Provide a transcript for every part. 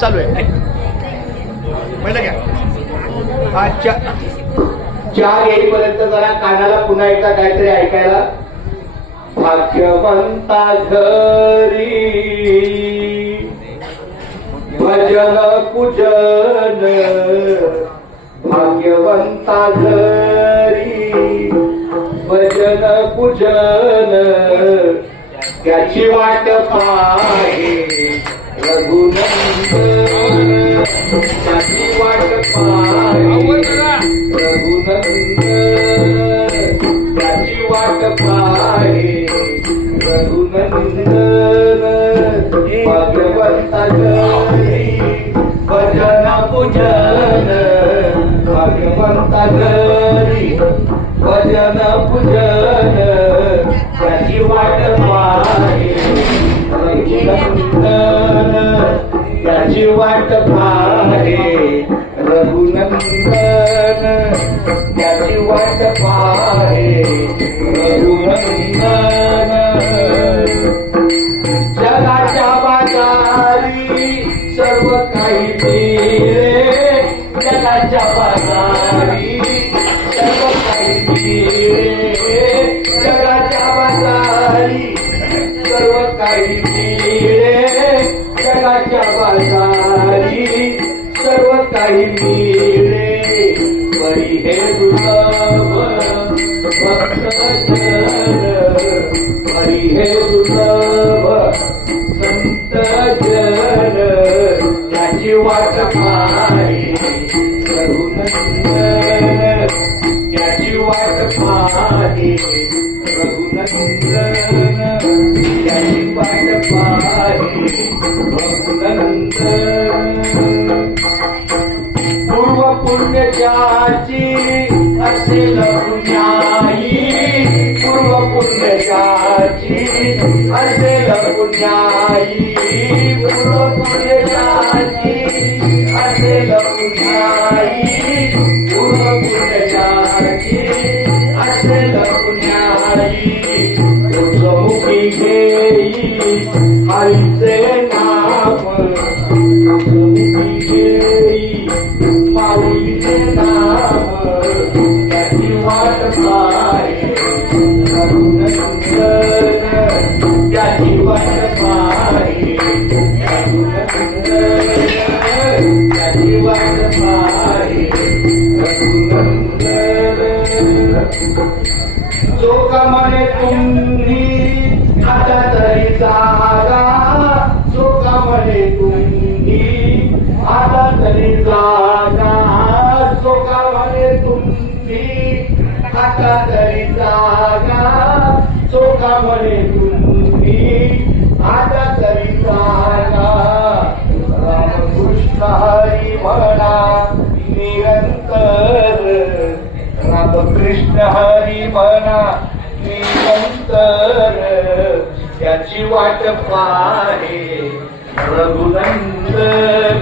चालू आहे पहिलं घ्या. अच्छा, चार येईपर्यंत जरा कानाला पुन्हा एकदा काहीतरी ऐकायला. भाग्यवंता घरी भजन पूजन, भाग्यवंता घरी भजन पूजन, त्याची वाट पाहे रघुनंदन, त्याची वाट पाहे रघुनंदन, त्याची वाट पाहे रघुनंदन. भगवंता घरी भजन पूजन, भगवंता घरी भजन पूजन, त्याची वाट पाहे रघुनंदन, त्याची वाट पाहे रघुनंदन, त्याची वाट पाहे रघुनंदन. जगाच्या बाजारी सर्व काही मिळे, जगाच्या बाजारी सर्व काही मिळे, जगाच्या बाजारी सर्व काही मिळे, जगाच्या बाजारी सर्व काही मिळे. परी हे दुर्लभ भक्तजन, परी हे दुर्लभ संत जन, त्याची वाट पाहे रघुनंदन, त्याची वाट पाहे रघुनंदन, त्याची वाट पाहे रघुनंदन. पूर्व पुण्यजाची असेल पुण्याई, पूर्व पुण्यजाची असेल पुण्याई, पूर्व पुण्यजाची असेल पुण्याई, पूर्व पुण्यजाची असेल पुण्याई. मुखी घेई हरीचे नाम, मुखी घेई माऊलीचे नाम, त्याची वाट पाहे रघुनंदन, त्याची वाट पाहे रघुनंदन, त्याची वाट पाहे रघुनंदन. जो कामाने तुम्ही आता तरी जागा, जो कामाने तुम्ही आता तरी जागा, जो कामाने तुम्ही आता तरी जागा, जो कामाने तुम्ही आता तरी जागा. रामकृष्ण हरी म्हणा निरंतर, रामकृष्ण हरी म्हणा निरंतर, त्याची वाट पाहे रघुनंदन,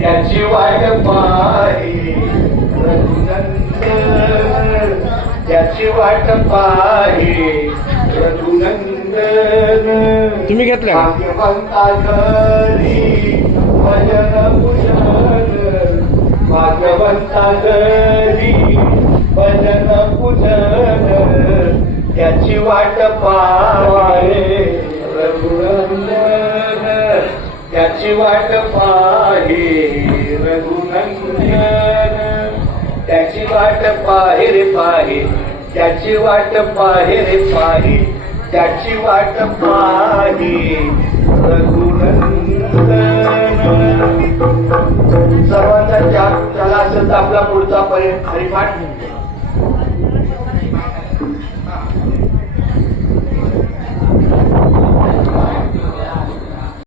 त्याची वाट पाहे रघुनंदन, त्याची वाट पाहे रघुनंदन. तुम्ही घेतलं भाग्यवंता घरी भजन पूजन, भाग्यवंता घरी भजन पूजन, त्याची वाट पाहे रघुनंदन, त्याची वाट पाहे रघुनंदन, त्याची वाट पाहे रे पाहे, त्याची वाट पाहे रे पाहे, त्याची वाट पाहे रघुनंदन. सर्वांचा चला असेल तर आपला पुढचा हरिपाठ